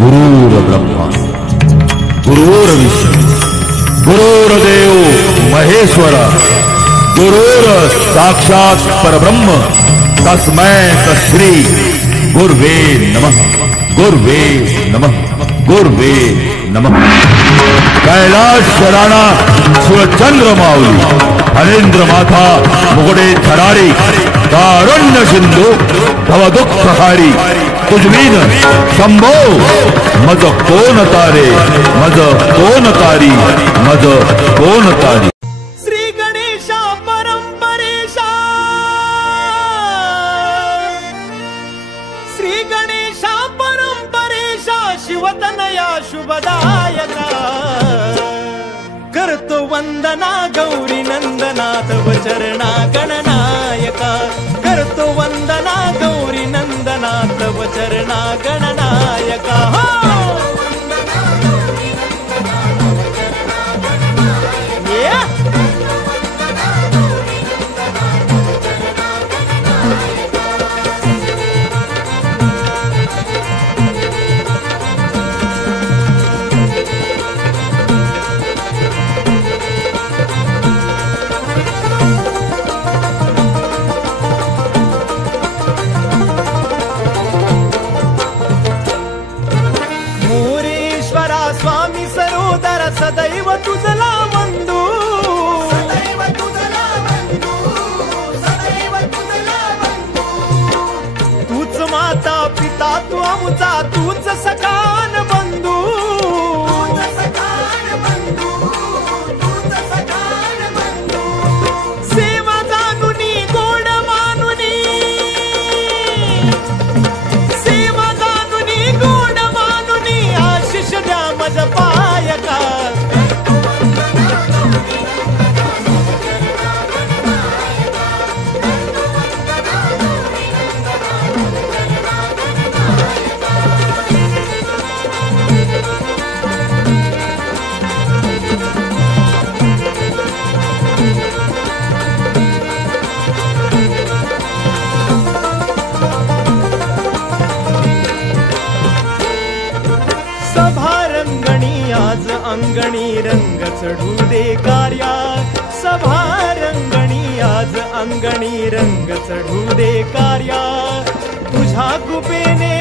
गुरुर्ब्रह्मा गुरुर्विष्णू गुरुर्देव महेश्वर गुरुर साक्षात परब्रह्म तस्मै श्री गुर्वे नमः गुर्वे नमः गुर्वे नमः। कैलाश राणा शिवचंद्र माऊली फलेंद्र माथा मुगडे धरारी कारुण्य सिंधू भव दुःखहारी तुझवीन शंभो मज कोण तारे मज कोण तारी मज कोण तारी। श्री गणेशा परंपरेशा श्री गणेशा परंपरेशा शिवतनया शुभदायका करतो वंदना गौरी नंदना तव चरणा गणनायका करतो वंदना गौरी नंदना तव चरणा गणनायका। स्वामी सरोदर सदैव तुझला वंदू सदैव तुझला वंदू सदैव तुझला वंदू तूच माता पिता तू आमचा तूच सखान बंधू तूच सखान बंधू तूच सखान बंधू सेवा जानुनी गोड मानुनी सेवा जानुनी गोड मानुनी आशिष द्या मज पायका आज अंगणी रंग चढू दे कार्या सभा रंगणी आज अंगणी रंग चढू दे कार्या तुझ्या कृपेने